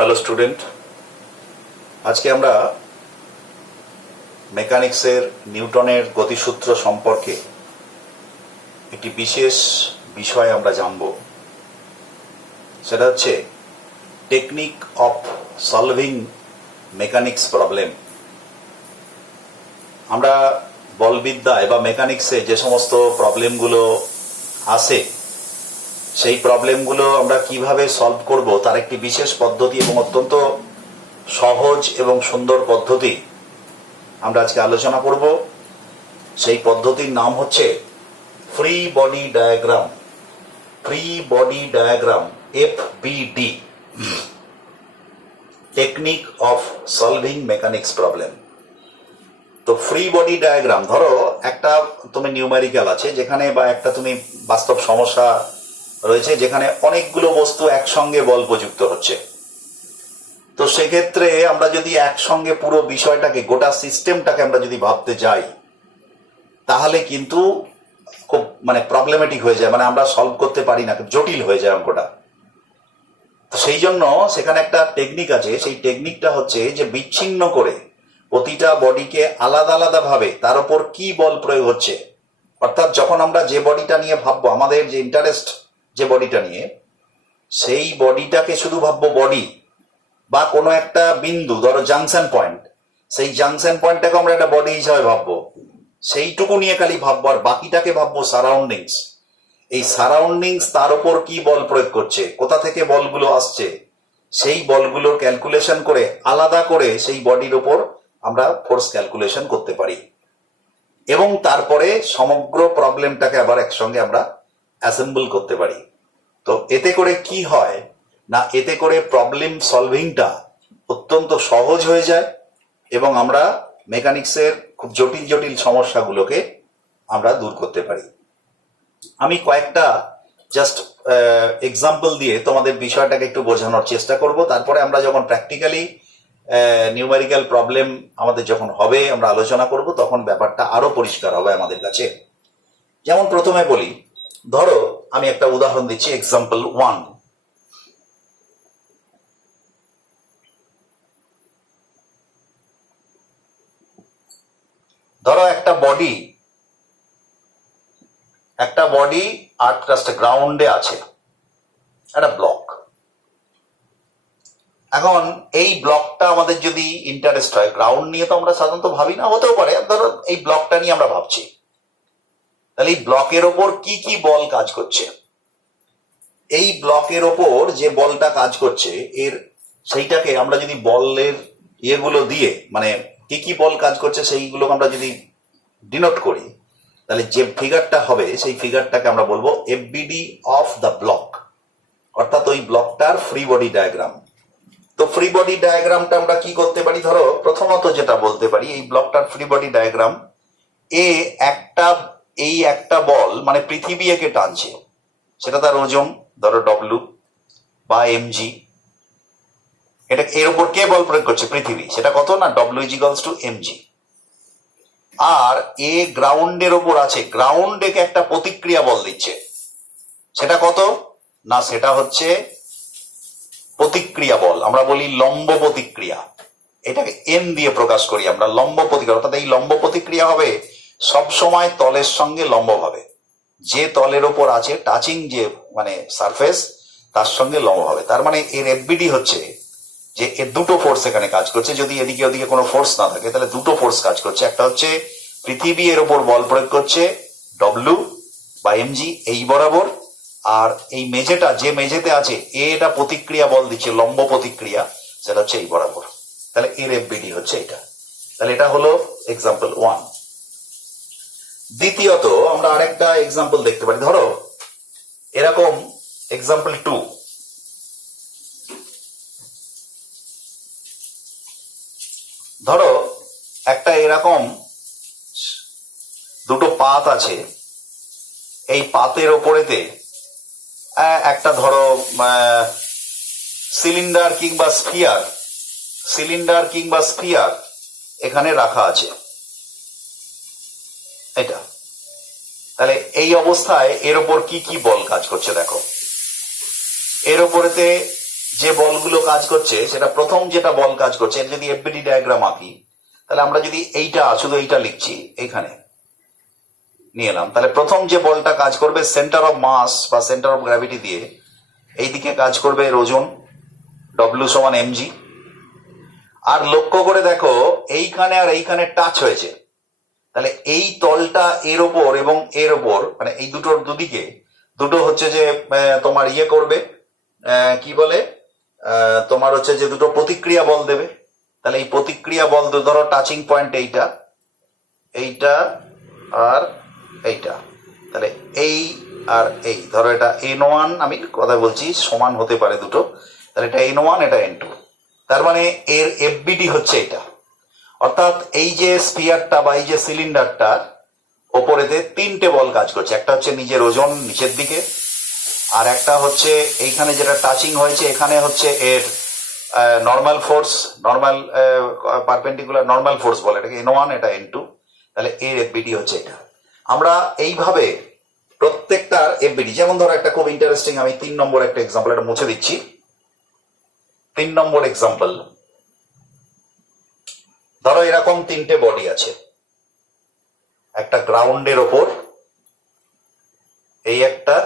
Hello student, আজকে আমরা মেকানিক্সের নিউটনের গতিসূত্র সম্পর্কে একটি বিশেষ বিষয় আমরা জানব। সেটা হচ্ছে technique of solving mechanics problem. আমরা বলবিদ্যায় বা মেকানিক্সে যে সমস্ত প্রবলেমগুলো আসে, সেই প্রবলেমগুলো আমরা কিভাবে সলভ করব তার একটি বিশেষ পদ্ধতি এবং অত্যন্ত সহজ এবং সুন্দর পদ্ধতি আমরা আজকে আলোচনা করব। সেই পদ্ধতির নাম হচ্ছে free body diagram. Free body diagram, FBD, technique of solving mechanics problem. তো ফ্রি বডি ডায়াগ্রাম, ধরো একটা তুমি নিউমেরিক্যাল আছে যেখানে, বা একটা তুমি বাস্তব সমস্যা রয়েছে যেখানে অনেকগুলো বস্তু একসঙ্গে বল প্রযুক্ত হচ্ছে। তো সেক্ষেত্রে আমরা যদি একসঙ্গে পুরো বিষয়টাকে, গোটা সিস্টেমটাকে আমরা যদি ভাবতে যাই, তাহলে কিন্তু খুব প্রবলেমেটিক হয়ে যায়, আমরা সলভ করতে পারি না, জটিল হয়ে যায় অঙ্কটা। তো সেই জন্য সেখানে একটা টেকনিক আছে। সেই টেকনিকটা হচ্ছে যে বিচ্ছিন্ন করে প্রতিটা বডিকে আলাদা আলাদা ভাবে তার উপর কি বল প্রয়োগ হচ্ছে, অর্থাৎ যখন আমরা যে বডিটা নিয়ে ভাববো, আমাদের যে ইন্টারেস্ট যে বডিটা নিয়ে, সেই বডিটাকে শুধু ভাববো বডি বা কোনো একটা বিন্দু, ধরো জাংশন পয়েন্ট, সেই জাংশন পয়েন্টটাকে আমরা একটা বডি হিসাবে ভাববো, সেইটুকু নিয়ে খালি ভাববো, আর বাকিটাকে ভাববো সারাউন্ডিংস। এই সারাউন্ডিংস তার উপর কি বল প্রয়োগ করছে, কোথা থেকে বলগুলো আসছে, সেই বলগুলোর ক্যালকুলেশন করে আলাদা করে সেই বডির উপর আমরা ফোর্স ক্যালকুলেশন করতে পারি, এবং তারপরে সমগ্র প্রবলেমটাকে আবার একসঙ্গে আমরা অ্যাসেম্বল করতে পারি। তো এতে করে কি হয় না, এতে করে প্রবলেম সলভিংটা অত্যন্ত সহজ হয়ে যায় এবং আমরা মেকানিক্সের খুব জটিল জটিল সমস্যাগুলোকে আমরা দূর করতে পারি। আমি কয়েকটা জাস্ট এক্সাম্পল দিয়ে তোমাদের বিষয়টাকে একটু বোঝানোর চেষ্টা করব। তারপরে আমরা যখন প্র্যাকটিক্যালি নিউমেরিক্যাল প্রবলেম আমাদের যখন হবে, আমরা আলোচনা করব, তখন ব্যাপারটা আরো পরিষ্কার হবে আমাদের কাছে। যেমন প্রথমে বলি, ধরো আমি একটা উদাহরণ দিচ্ছি, এক্সাম্পল 1। ধরো একটা বডি আর্থ ক্রাস্টে গ্রাউন্ডে আছে, একটা ব্লক। এখন এই ব্লকটা আমাদের যদি ইন্টারেস্ট হয়, গ্রাউন্ড নিয়ে তো আমরা সাধারণত ভাবি না, হতেও পারে, ধরো এই ব্লকটা নিয়ে আমরা ভাবছি, তাহলে এই ব্লকের ওপর কি কি বল কাজ করছে, এই ব্লকের ওপর যে বলটা কাজ করছে সেইটাকে আমরা যদি বলের ইয়েগুলো দিয়ে, কি কি বল কাজ করছে সেইগুলোকে আমরা যদি ডিনোট করি, তাহলে যে ফিগারটা হবে সেই ফিগারটাকে আমরা বলবো FBD অফ দ্য ব্লক, অর্থাৎ ওই ব্লকটার ফ্রি বডি ডায়াগ্রাম। তো ফ্রি বডি ডায়াগ্রামটা আমরা কি করতে পারি, ধরো প্রথমত যেটা বলতে পারি, এই ব্লকটার ফ্রি বডি ডায়াগ্রাম, এই একটা বল পৃথিবী একে টানছে, সেটা তার ওজন ধরো W বা mg, এটা এর উপর কে বল প্রয়োগ করছে, পৃথিবী, সেটা কত না W = mg। আর গ্রাউন্ডের ওপর আছে, গ্রাউন্ড একে একটা প্রতিক্রিয়া বল দিচ্ছে, সেটা কত না, সেটা হচ্ছে প্রতিক্রিয়া বল, আমরা বলি লম্ব প্রতিক্রিয়া, এটাকে n দিয়ে প্রকাশ করি আমরা, লম্ব প্রতিক্রিয়া। অর্থাৎ এই লম্ব প্রতিক্রিয়া হবে সব সময় তলের সঙ্গে লম্বভাবে, যে তলের ওপর আছে টাচিং যে সারফেস, তার সঙ্গে লম্ব হবে। তার এর FBD হচ্ছে যে এর দুটো ফোর্স এখানে কাজ করছে। যদি এদিকে ওদিকে কোনো ফোর্স না থাকে, তাহলে দুটো ফোর্স কাজ করছে। একটা হচ্ছে পৃথিবী এর ওপর বল প্রয়োগ করছে W বা mg এই বরাবর, আর এই মেঝেটা, যে মেঝেতে আছে, এটা প্রতিক্রিয়া বল দিচ্ছে, লম্ব প্রতিক্রিয়া, সেটা হচ্ছে এই বরাবর। তাহলে এর FBD হচ্ছে এটা। তাহলে এটা হলো এক্সাম্পল 1। দ্বিতীয়ত আমরা আরেকটা এক্সাম্পল দেখতে পারি, ধরো এরকম এক্সাম্পল 2। ধরো একটা এরকম দুটো পাত আছে, এই পাতের ওপরেতে একটা ধরো সিলিন্ডার কিংবা স্ফিয়ার এখানে রাখা আছে, এটা। তাহলে এই অবস্থায় এর ওপর কি কি বল কাজ করছে দেখো। এর ওপরেতে যে বলগুলো কাজ করছে সেটা প্রথম যেটা বল কাজ করছে, এর যদি এফবিডি ডায়াগ্রাম আঁকি, তাহলে আমরা যদি এইটা শুধু এইটা লিখছি এইখানে নিয়ে এলাম, তাহলে প্রথম যে বলটা কাজ করবে সেন্টার অফ মাস বা সেন্টার অফ গ্র্যাভিটি দিয়ে এইদিকে কাজ করবে এর ওজন ডব্লিউ সমান এমজি। আর লক্ষ্য করে দেখো এইখানে আর এইখানে টাচ হয়েছে, তাহলে এই তলটা এর ওপর এবং এর ওপর, মানে এই দুটোর দুদিকে দুটো হচ্ছে যে তোমার ইয়ে করবে, কি বলে, তোমার হচ্ছে যে দুটো প্রতিক্রিয়া বল দেবে। তাহলে এই প্রতিক্রিয়া বল ধরো টাচিং পয়েন্ট এইটা, এইটা আর এইটা, তাহলে এই আর এই ধরো এটা N1, আমি কথা বলছি সমান হতে পারে দুটো, তাহলে এটা N1 এটা N2, তার মানে এর এফবিডি হচ্ছে এটা। অর্থাৎ এই যে স্পিয়ারটা বা এই যে সিলিন্ডারটার ওপরেতে তিনটে বল কাজ করছে, একটা হচ্ছে নিজের ওজন নিচের দিকে, আর একটা হচ্ছে এইখানে যেটা টাচিং হয়েছে এখানে হচ্ছে এর normal force, normal perpendicular normal force বলে এটাকে N1 এটা N2, তাহলে এর এফবিডি হচ্ছে এটা। আমরা এইভাবে প্রত্যেকটার এফবিডি, যেমন ধরো একটা খুব ইন্টারেস্টিং, আমি 3 নম্বর একটা এক্সাম্পল, এটা মুছে দিচ্ছি। 3 নম্বর এক্সাম্পল, ধরো এরকম তিনটে বডি আছে, একটা গ্রাউন্ডের ওপর, এই একটা,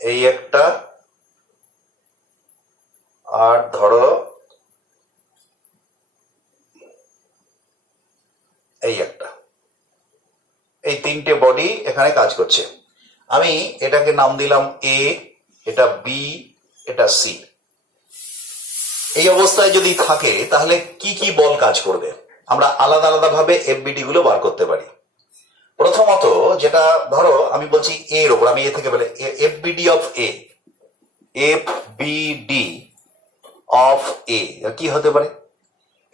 এই একটা, আর ধরো এই একটা, এই তিনটে বডি এখানে কাজ করছে। আমি এটাকে নাম দিলাম এ, এটা বি, এটা সি। এই অবস্থায় যদি থাকে তাহলে কি কি বল কাজ করবে আমরা আলাদা আলাদা ভাবে এফবিডি গুলো বার করতে পারি। প্রথমত যেটা ধরো আমি বলছি এর ওপর, আমি এ থেকে বলে এফবিডি অফ এ, এফবিডি অফ এ কি হতে পারে,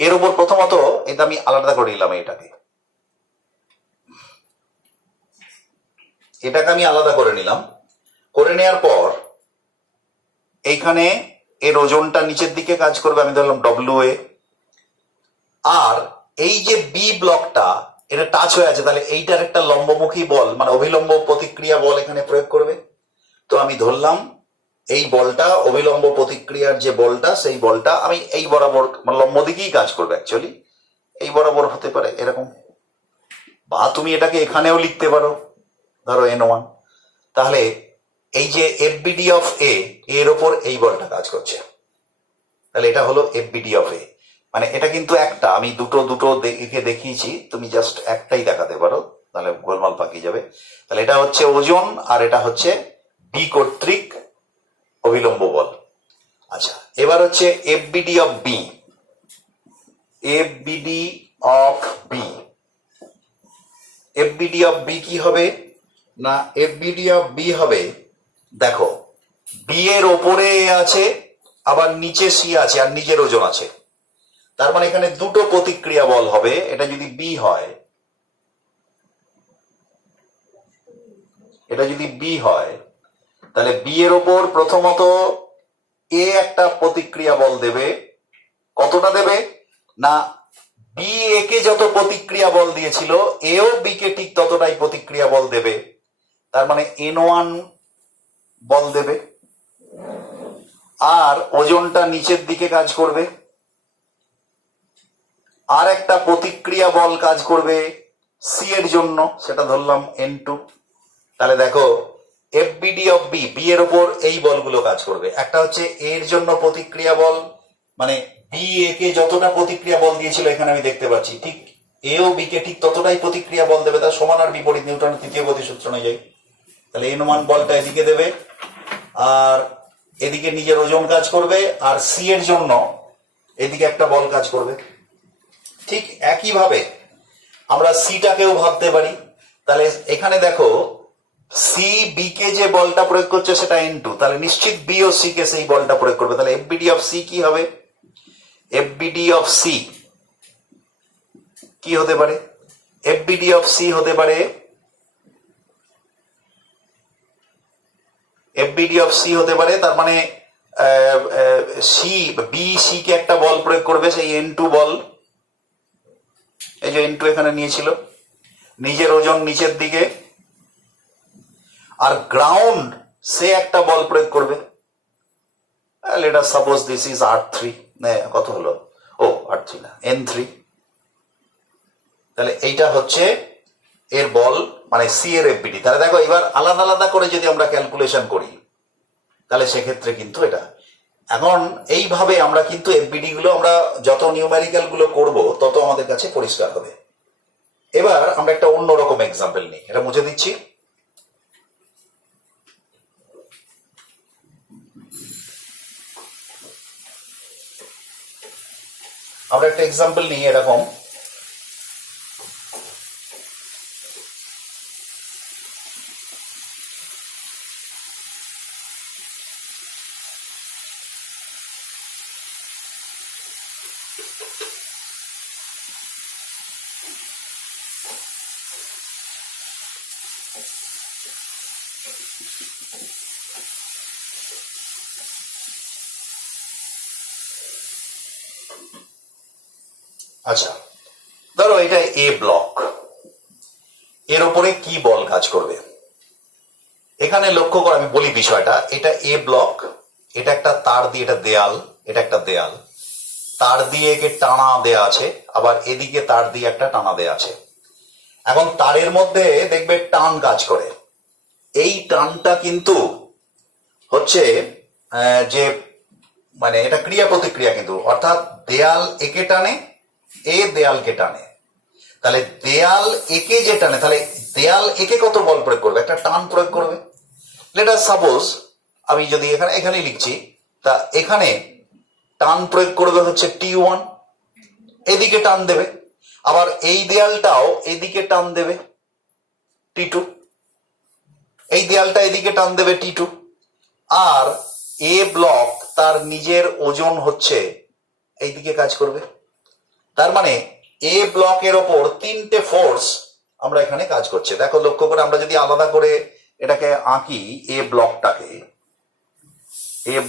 এর উপর প্রথমত এটা আমি আলাদা করে নিলাম, এটাকে আমি আলাদা করে নিলাম। করে নেওয়ার পর এইখানে এর ওজনটা নিচের দিকে কাজ করবে, আমি ধরলাম ডব্লিউ এ। আর এই যে বি ব্লকটা এটা টাচ হয়ে আছে, তাহলে এইটার একটা লম্বমুখী বল মানে অভিলম্ব প্রতিক্রিয়া বল এখানে প্রয়োগ করবে। তো আমি ধরলাম এই বলটা অভিলম্ব প্রতিক্রিয়ার যে বলটা, সেই বলটা আমি এই বরাবর মানে লম্ব দিকেই কাজ করবে, অ্যাকচুয়ালি এই বরাবর হতে পারে এরকম, বা তুমি এটাকে এখানেও লিখতে পারো ধরো N1। তাহলে এই যে এফবিডি অফ এ, এর ওপর এই বলটা কাজ করছে, তাহলে এটা হলো এফবিডি অফ এ। মানে এটা কিন্তু একটা, আমি দুটো দুটো একে দেখিয়েছি, তুমি জাস্ট একটাই দেখাতে পারো, তাহলে গোলমাল পাকিয়ে যাবে। তাহলে এটা হচ্ছে ওজন আর এটা হচ্ছে বি কর্তৃক অভিলম্ব বল। আচ্ছা, এবার হচ্ছে FBD of B, FBD of B, FBD of B কি হবে না, এফবিডি অফ বি হবে, দেখো বি এর ওপরে আছে আবার নিচে সি আছে আর নিজের ওজন আছে, তার মানে এখানে দুটো প্রতিক্রিয়া বল হবে। এটা যদি বি হয়, এটা যদি বি হয় তাহলে বি এর ওপর প্রথমত এ একটা প্রতিক্রিয়া বল দেবে। কতটা দেবে না, বি এ কে যত প্রতিক্রিয়া বল দিয়েছিল এও বি কে ঠিক ততটাই প্রতিক্রিয়া বল দেবে, তার মানে N1 বল দেবে। আর ওজনটা নিচের দিকে কাজ করবে, আর একটা প্রতিক্রিয়া বল কাজ করবে সি এর জন্য, সেটা ধরলাম N2। তাহলে দেখো এফবিডি অফ বি, বি এর ওপর এই বলগুলো কাজ করবে, একটা হচ্ছে এর জন্য প্রতিক্রিয়া বল, মানে বি এ কে যতটা প্রতিক্রিয়া বল দিয়েছিল এখানে আমি দেখতে পাচ্ছি ঠিক এও বি কে ঠিক ততটাই প্রতিক্রিয়া বল দেবে, তার সমান আর বিপরীত নিউটনের তৃতীয় গতিসূত্র অনুযায়ী। তাহলে N1 বলটা এদিকে দেবে আর এদিকে নিজের ওজন কাজ করবে, আর সি এর জন্য এদিকে একটা বল কাজ করবে। ঠিক একইভাবে আমরা সিটাকেও ভাবতে পারি। তাহলে এখানে দেখো সি বি কে যে বলটা প্রয়োগ করছে সেটা N2, তাহলে নিশ্চিত বি ও সি কে সেই বলটা প্রয়োগ করবে। তাহলে এফবিডি অফ সি কি হবে, এফবিডি অফ সি কি হতে পারে, এফবিডি অফ সি হতে পারে, এফবিডি অফ সি হতে পারে, তার মানে সি বি সি কে একটা বল প্রয়োগ করবে, সেই N2 বল, এই যে N2 এখানে নিয়েছিল, নিজের ওজন নিচের দিকে, আর গ্রাউন্ড সে একটা বল প্রয়োগ করবে, let us suppose this is R3, কত হলো, ও R3 না N3। তাহলে এইটা হচ্ছে এর বল, মানে সি এর এফবিডি। তাহলে দেখো এবার আলাদা আলাদা করে যদি আমরা ক্যালকুলেশন করি তাহলে সেক্ষেত্রে কিন্তু এটা, এখন এইভাবে আমরা কিন্তু এফবিডি গুলো আমরা যত নিউমেরিক্যাল গুলো করবো তত আমাদের কাছে পরিষ্কার হবে। এবার আমরা একটা অন্যরকম এক্সাম্পল নিই, এটা মুছে দিচ্ছি। আমরা একটা এক্সাম্পল নিই এরকম, আচ্ছা ধরো এটা এ ব্লক, এর উপরে কি বল কাজ করবে এখানে লক্ষ্য করো, আমি বলি বিষয়টা, এটা এ ব্লক, এটা একটা তার দিয়ে, এটা দেয়াল, এটা একটা দেয়াল, তার দিয়ে একে টানা দেয়া আছে, আবার এদিকে তার দিয়ে একটা টানা দেয়া আছে। এখন তারের মধ্যে দেখবে টান কাজ করে, এই টানটা কিন্তু হচ্ছে যে মানে এটা ক্রিয়া প্রতিক্রিয়া কিন্তু, অর্থাৎ দেয়াল একে টানে, এ দেয়ালকে টানে। তাহলে দেয়াল একে যে টানে, তাহলে দেয়াল একে কত বল প্রয়োগ করবে, একটা টান প্রয়োগ করবে। লেট আস সাপোজ আমি যদি এখানেই লিখছি, তা এখানে টান প্রয়োগ করবে হচ্ছে T1, এদিকে টান দেবে, আবার এই দেয়ালটাও এদিকে টান দেবে T2, এই দেয়ালটা এদিকে টান দেবে T2, আর এ ব্লক তার নিজের ওজন হচ্ছে এইদিকে কাজ করবে। তার মানে এ ব্লকের ওপর তিনটে ফোর্স আমরা এখানে কাজ করছে। দেখো লক্ষ্য করে আমরা যদি আলাদা করে এটাকে আঁকি, এ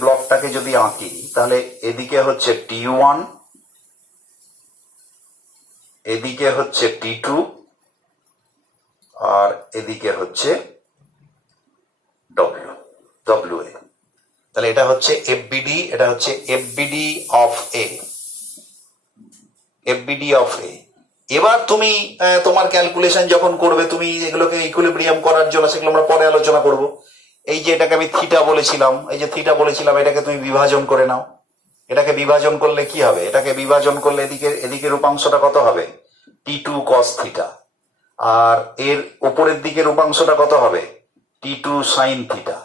ব্লকটাকে যদি আঁকি, তাহলে এদিকে হচ্ছে T1, এদিকে হচ্ছে T2, আর এদিকে হচ্ছে WA। তাহলে এটা হচ্ছে FBD, এটা হচ্ছে FBD অফ A। এবার তুমি তোমার ক্যালকুলেশন যখন করবে, তুমি এগুলোকে ইকুইলিব্রিয়াম করার জন্য, সেগুলো আমরা পরে আলোচনা করব। এই যে এটাকে আমি থিটা বলেছিলাম, এই যে থিটা বলেছিলাম, এটাকে তুমি বিভাজন করে নাও। এটাকে বিভাজন করলে কি হবে, এটাকে বিভাজন করলে এদিকে রূপাংশটা কত হবে, T2 cos থিটা, আর এর উপরের দিকে রূপাংশটা কত হবে, T2 sin থিটা।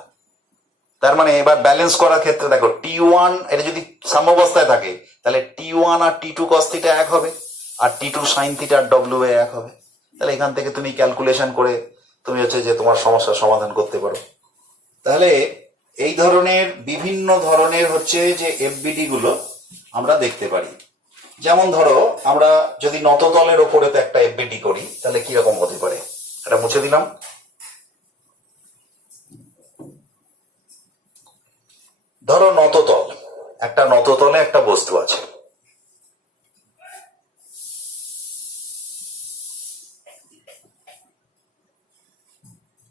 তার মানে এবার ব্যালেন্স করার ক্ষেত্রে দেখো T1, এটা যদি সাম্যাবস্থায় থাকে তাহলে T1 আর T2 cos থিটা এক হবে, আর T2 sin থিটা আর WA এক হবে। তাহলে এখান থেকে তুমি ক্যালকুলেশন করে তুমি হচ্ছে যে তোমার সমস্যার সমাধান করতে পারো। তাহলে এই ধরনের বিভিন্ন ধরনের হচ্ছে যে এফবিডি গুলো আমরা দেখতে পারি। যেমন ধরো আমরা যদি নততলের ওপরে তো একটা এফবিডি করি তাহলে কিরকম হতে পারে, এটা মুছে দিলাম। ধরো নততলে একটা বস্তু আছে,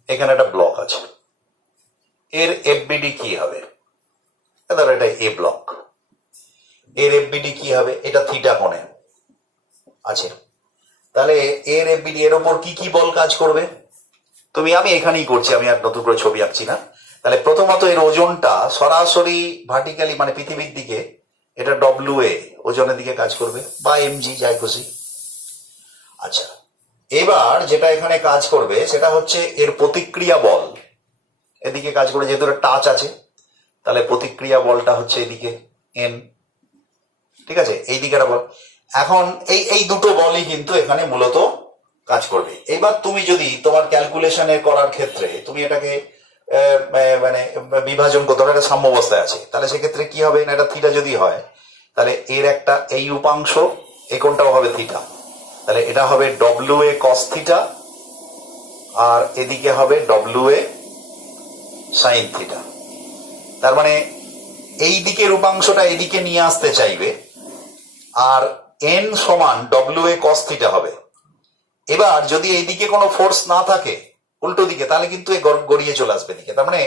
এখানে একটা ব্লক আছে, এর এফবিডি কি হবে, ধরো এটা এ ব্লক, এর এফবিডি কি হবে, এটা থিটা কোণে আছে। তাহলে এর এফবিডি, এর ওপর কি কি বল কাজ করবে, আমি এখানেই করছি, আমি আর নতুন করে ছবি আঁকছি না। তাহলে প্রথমত এর ওজনটা সরাসরি ভার্টিক্যালি মানে পৃথিবীর দিকে, এটা WA ওজনের দিকে কাজ করবে, বা mg যাই খুশি। আচ্ছা এবার যেটা এখানে কাজ করবে সেটা হচ্ছে এর প্রতিক্রিয়া বল এদিকে কাজ করে, যেহেতু টাচ আছে তাহলে প্রতিক্রিয়া বলটা হচ্ছে এদিকে N, ঠিক আছে, এই দিকে বল। এখন এই দুটো বলই কিন্তু এখানে মূলত কাজ করবে। এবার তুমি যদি তোমার ক্যালকুলেশনের করার ক্ষেত্রে তুমি এটাকে মানে বিভাজন করতে হবে, এটা সাম্যাবস্থায় আছে, তাহলে সেক্ষেত্রে কি হবে না, এটা থিটা যদি হয় তাহলে এর একটা এই উপাংশ, এই কোণটাও হবে থিটা, তাহলে এটা হবে WA cos থিটা, আর এদিকে হবে WA sin থিটা। তার মানে এই দিকের উপাংশটা এদিকে নিয়ে আসতে চাইবে, আর N সমান WA cos থিটা হবে। এবার যদি এইদিকে কোনো ফোর্স না থাকে উল্টো দিকে, তাহলে কিন্তু গড়িয়ে চলে আসবে দিকে, তার মানে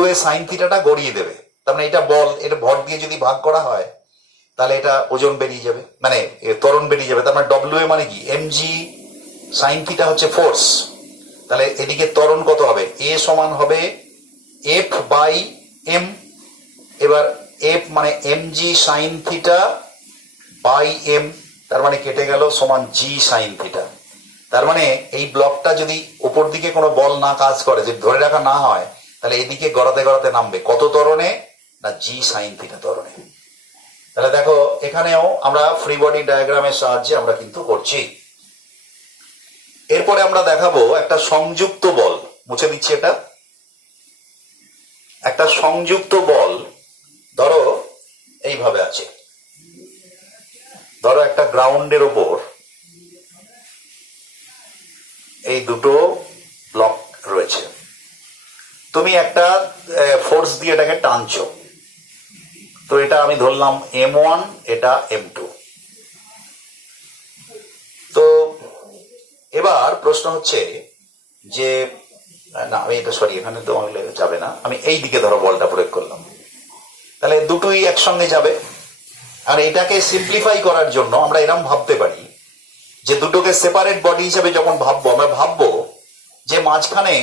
WA sin থিটাটা গড়িয়ে দেবে। তার মানে এটা বল, এটা ভর দিয়ে যদি ভাগ করা হয় তাহলে এটা ওজন বেরিয়ে যাবে, মানে ত্বরণ বেরিয়ে যাবে। তার মানে ডব্লিউ এ মানে কি, mg সাইন থিটা হচ্ছে ফোর্স, তাহলে এদিকে ত্বরণ কত হবে, এ সমান হবে এফ বাই এম। এবার এফ মানে mg sine theta by m, তার মানে কেটে গেল সমান জি সাইন থিটা। তার মানে এই ব্লকটা যদি উপর দিকে কোনো বল না কাজ করে, যদি ধরে রাখা না হয়, তাহলে এদিকে গড়াতে গড়াতে নামবে কত ত্বরণে, না জি সাইন থিটা ত্বরণে। তাহলে দেখো এখানেও আমরা ফ্রি বডি ডায়াগ্রামের সাহায্যে আমরা কিন্তু করছি। এরপরে আমরা দেখাবো একটা সংযুক্ত বল, মুছে দিচ্ছি এটা, একটা সংযুক্ত বল ধরো এইভাবে আছে, ধরো একটা গ্রাউন্ডের ওপর এই দুটো ব্লক রয়েছে, তুমি একটা ফোর্স দিয়ে এটাকে টানছো, তো এটা আমি ধরলাম m1, এটা m2। তো এবার প্রশ্ন হচ্ছে যে, না আমি এটা সরি, এখানে তো যাবে না, আমি এই দিকে ধরো বলটা প্রয়োগ করলাম, তাহলে দুটোই একসঙ্গে যাবে। আর এটাকে সিম্পলিফাই করার জন্য আমরা এরকম ভাবতে পারি যে দুটোকে সেপারেট বডি হিসেবে যখন ভাববো, আমরা ভাববো যে মাঝখানে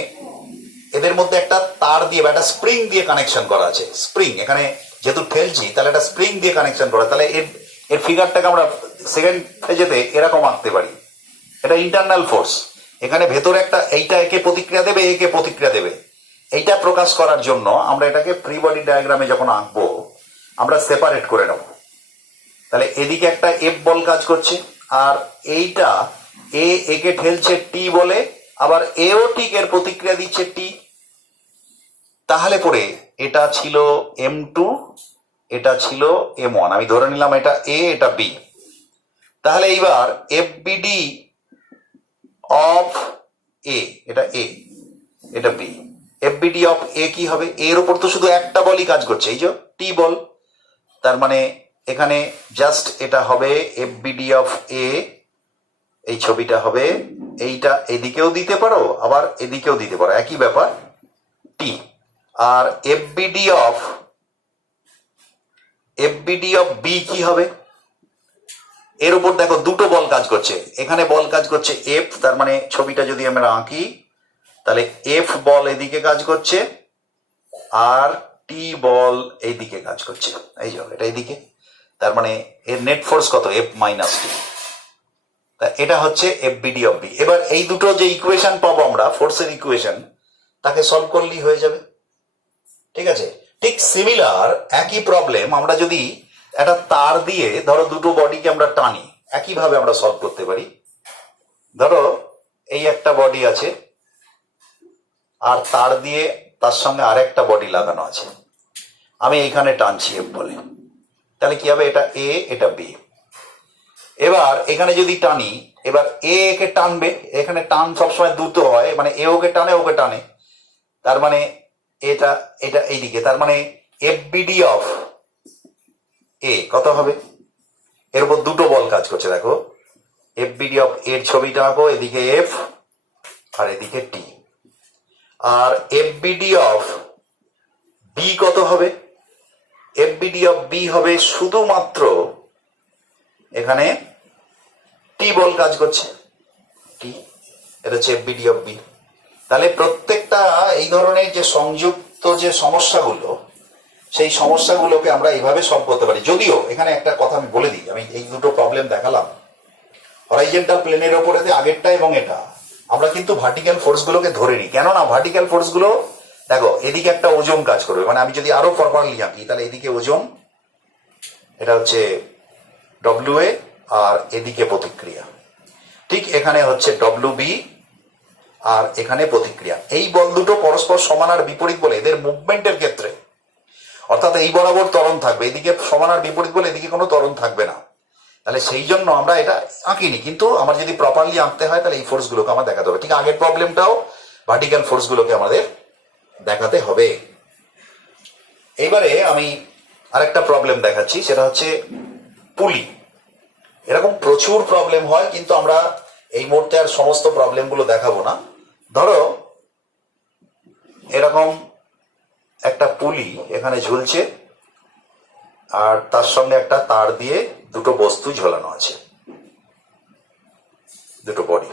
এদের মধ্যে একটা তার দিয়ে বা একটা স্প্রিং দিয়ে কানেকশন করা আছে। স্প্রিং এখানে যেহেতু ঠেলছি, তাহলে একটা স্প্রিং দিয়ে কানেকশন করা, তাহলে এর ফিগারটাকে আমরা সেকেন্ড ফেজেতে এরকম আঁকতে পারি। এটা ইন্টারনাল ফোর্স, এখানে ভেতরে একটা, এইটা একে প্রতিক্রিয়া দেবে, একে প্রতিক্রিয়া দেবে। এইটা প্রকাশ করার জন্য আমরা এটাকে ফ্রি বডি ডায়াগ্রামে যখন আঁকবো আমরা সেপারেট করে নেব। তাহলে এদিকে একটা এফ বল কাজ করছে, আর এইটা একে ঠেলছে টি বলে, আবার এও ঠিক এর প্রতিক্রিয়া দিচ্ছে টি। তাহলে পরে এটা ছিল m2, এটা ছিল m1, আমি ধরে নিলাম এটা এ, এটা বি। তাহলে এইবার এফবিডি অফ এ, এটা এ, এটা বি, এফবিডি অফ এ কি হবে, এর উপর তো শুধু একটা বলই কাজ করছে, এই যে টি বল। তার মানে এখানে জাস্ট এটা হবে এফবিডি অফ এ, এই ছবিটা হবে, এইটা এদিকেও দিতে পারো আবার এদিকেও দিতে পারো, একই ব্যাপার টি। আর এফবিডি অফ বি কি হবে, এর উপর দেখো দুটো বল কাজ করছে, এখানে বল কাজ করছে এফ, তার মানে ছবিটা যদি আমরা আঁকি তাহলে এফ বল এদিকে কাজ করছে আর টি বল এইদিকে কাজ করছে, এই যে এটা এইদিকে। তার মানে এর নেট ফোর্স কত, এফ মাইনাস টি। তা এটা হচ্ছে এফবিডি অফ বি। এবার এই দুটো যে ইকুয়েশন পাবো আমরা, ফোর্সের ইকুয়েশন, তাকে সলভ করলেই হয়ে যাবে। ঠিক আছে, ঠিক সিমিলার একই প্রবলেম আমরা যদি একটা তার দিয়ে ধরো দুটো বডিকে আমরা টানি, একইভাবে আমরা সলভ করতে পারি। ধরো এই একটা বডি আছে আর তার দিয়ে তার সঙ্গে আরেকটা বডি লাগানো আছে, আমি এইখানে টানছি এফ বলে, তাহলে কি হবে, এটা এ, এটা বি। এবার এখানে যদি টানি, এবার এ কে টানবে, এখানে টান সবসময় দুটো হয়, মানে এ ওকে টানে, ওকে টানে, তার মানে এটা এটা এইদিকে, তার মানে এফবিডি অফ এ কত হবে, এর উপর দুটো বল কাজ করছে, দেখো এফবিডি অফ এর ছবিটা আঁকো, এদিকে এফ আর এদিকে টি। আর এফবিডি অফ বি কত হবে, এফবিডি অফ বি হবে শুধুমাত্র এখানে টি বল কাজ করছে, টি, এটা হচ্ছে এফবিডি অফ বি। তাহলে প্রত্যেকটা এই ধরনের যে সংযুক্ত যে সমস্যাগুলো, সেই সমস্যাগুলোকে আমরা এইভাবে সলভ করতে পারি। যদিও এখানে একটা কথা আমি বলে দিই, আমি এই দুটো প্রবলেম দেখালাম হরাইজন্টাল প্লেনের ওপরে, আগেরটা এবং এটা, আমরা কিন্তু ভার্টিক্যাল ফোর্সগুলোকে ধরে নিই। কেননা ভার্টিক্যাল ফোর্সগুলো দেখো এদিকে একটা ওজন কাজ করবে, মানে আমি যদি আরো প্রপারলি আঁকি তাহলে এদিকে ওজন, এটা হচ্ছে ডব্লিউ এ, আর এদিকে প্রতিক্রিয়া, ঠিক এখানে হচ্ছে ডব্লিউ বি আর এখানে প্রতিক্রিয়া। এই বল দুটো পরস্পর সমান আর বিপরীত বলে এদের মুভমেন্টের ক্ষেত্রে, অর্থাৎ এই বরাবর ত্বরণ থাকবে, এদিকে সমান আর বিপরীত বলে এদিকে কোনো ত্বরণ থাকবে না। তাহলে সেই জন্য আমরা এটা আঁকিনি, কিন্তু আমার যদি প্রপারলি আঁকতে হয় তাহলে এই ফোর্সগুলোকে আমার দেখাতে হবে। ঠিক আগের প্রবলেমটাও ভার্টিক্যাল ফোর্সগুলোকে আমাদের দেখাতে হবে। এইবারে আমি আরেকটা প্রবলেম দেখাচ্ছি, সেটা হচ্ছে পুলি। এরকম প্রচুর প্রবলেম হয়, কিন্তু আমরা এই মুহূর্তে আর সমস্ত প্রবলেমগুলো দেখাবো না। ধরো এরকম একটা পুলি পুলি এখানে ঝুলছে, আর তার সঙ্গে একটা তার দিয়ে দুটো বস্তু ঝোলানো আছে, দুটো বডি,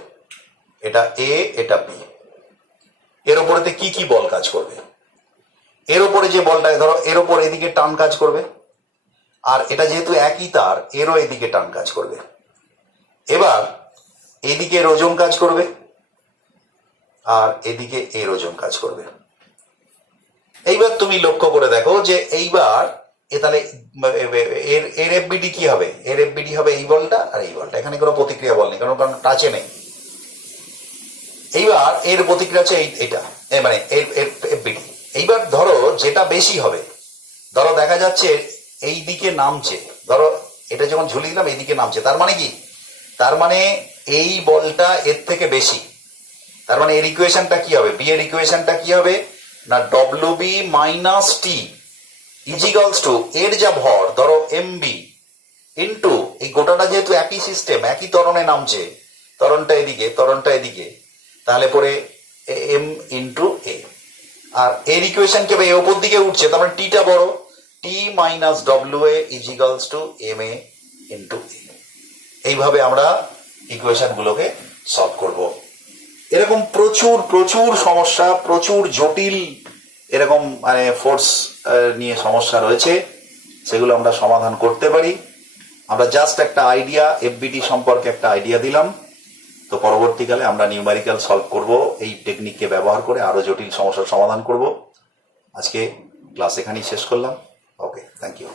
এটা এ এটা বি। এর ওপরেতে কি কি বল কাজ করবে? এর ওপরে যে বলটা ধরো এর ওপর এদিকে টান কাজ করবে, আর এটা যেহেতু একই তার এরও এদিকে টান কাজ করবে। এবার এদিকে এর ওজন কাজ করবে, আর এদিকে এর ওজন কাজ করবে। এইবার তুমি লক্ষ্য করে দেখো যে এইবার এ তাহলে এর এর এফবিডি কি হবে? এর এফবিডি হবে এই বলটা আর এই বলটা, এখানে কোনো প্রতিক্রিয়া বল নেই, কারণ টাচে নেই। এইবার এর প্রতিক্রিয়া হচ্ছে এটা, মানে এর এর এফবিডি। এইবার ধরো যেটা বেশি হবে, ধরো দেখা যাচ্ছে এই দিকে নামছে, ধরো এটা যখন ঝুলিয়ে দিলাম এইদিকে নামছে, তার মানে কি? তার মানে এই বলটা এর থেকে বেশি। তার মানে এর ইকুয়েশনটা কি হবে? বি এর ইকুয়েশনটা কি হবে না ডব্লিউ বি মাইনাস টি ইজিক্যালস টু এর যা ভর ধরো এম বি ইন্টু এই গোটাটা যেহেতু একই সিস্টেম, একই ত্বরণে নামছে, ত্বরণটা এদিকে ত্বরণটা এদিকে, তাহলে পরে এম ইন্টু এ। আর এর ইকুয়েশন কি হবে? এ ওপর দিকে উঠছে, তার মানে টিটা বড়, T minus W A equals to M A into A. এইভাবে আমরা ইকুয়েশন গুলোকে সলভ করব। এরকম প্রচুর প্রচুর সমস্যা, প্রচুর জটিল এরকম মানে ফোর্স নিয়ে সমস্যা রয়েছে, সেগুলো আমরা সমাধান করতে পারি। আমরা জাস্ট একটা আইডিয়া, এফবিডি সম্পর্কে একটা আইডিয়া দিলাম। তো পরবর্তীকালে আমরা নিউমেরিক্যাল সলভ করব, এই টেকনিককে ব্যবহার করে আরো জটিল সমস্যার সমাধান করব। আজকে ক্লাস এখানেই শেষ করলাম। ওকে, থ্যাংক ইউ।